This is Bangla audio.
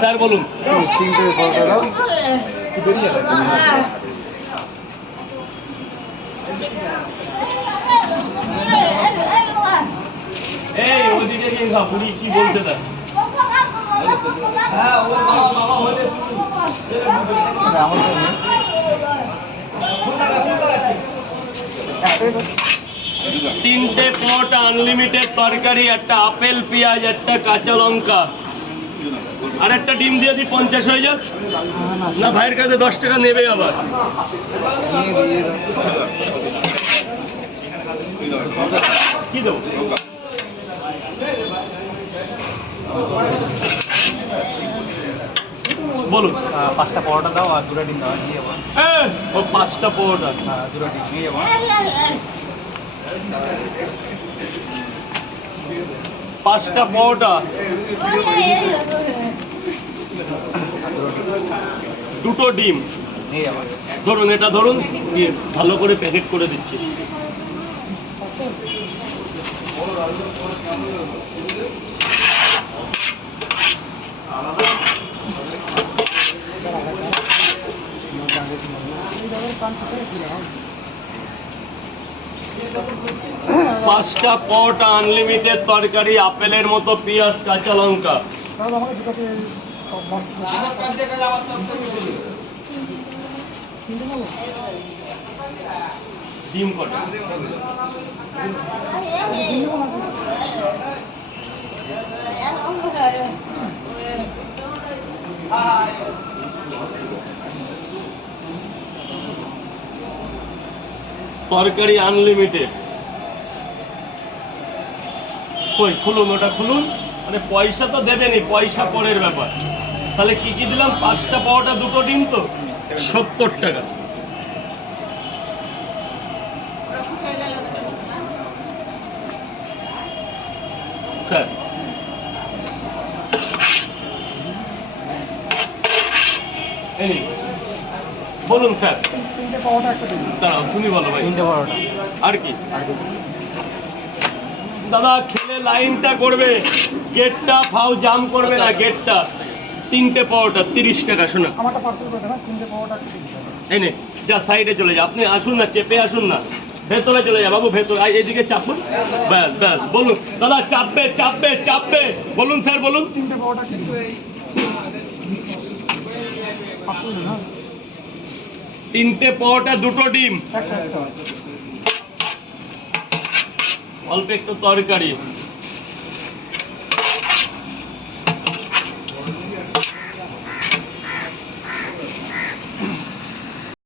স্যার বলুন। একটাই তিনটে পরোটা আনলিমিটেড তরকারি একটা আপেল পেঁয়াজ একটা কাঁচা লঙ্কা আর একটা ডিম দিয়ে দিই পঞ্চাশ হয়ে যাক। না ভাইয়ের কাছে দশ টাকা নেবে আবার। কি দেবো? বলুন। পাঁচটা পরোটা দাও আর দুটো ডিম দাও নিয়ে যাব ও পাঁচটা পরোটা। হ্যাঁ দুটো ডিম নিয়ে যাব পাঁচটা পরোটা। দুটো ডিম। ধরুন এটা ধরুন ভালো করে প্যাকেট করে দিচ্ছি। পাঁচটা পরোটা আনলিমিটেড তরকারি আপেলের মতো পেঁয়াজ কাঁচা লঙ্কা। ডিম তরকারি আনলিমিটেড। কই? খুলুন ওটা খুলুন। মানে পয়সা তো দেবেনি পয়সা পরের ব্যাপার। তাহলে কি কি দিলাম? পাঁচটা পাওয়াটা দুটো ডিম তো? সত্তর টাকা। স্যার। বলুন স্যার। দাঁড়াও তুমি বলো ভাই। তিনটে পরোটা। আর কি? আর কিছু দাদা খেলে লাইনটা করবে। গেটটা ফাউ জাম করবে না গেটটা। তিনটে পাওয়াটা তিরিশ টাকা শোনা। এই নে যা সাইডে চলে যা। আপনি আসুন না চেপে আসুন না। ভেতরে চলে যা বাবু ভেতরে। এদিকে চাপুন ব্যাস ব্যাস বলুন। দাদা চাপবে চাপবে চাপবে। বলুন স্যার বলুন। তিনটে দিন হ্যাঁ। তিনটে পাওয়াটা দুটো ডিম। অল্প একটু তরকারি।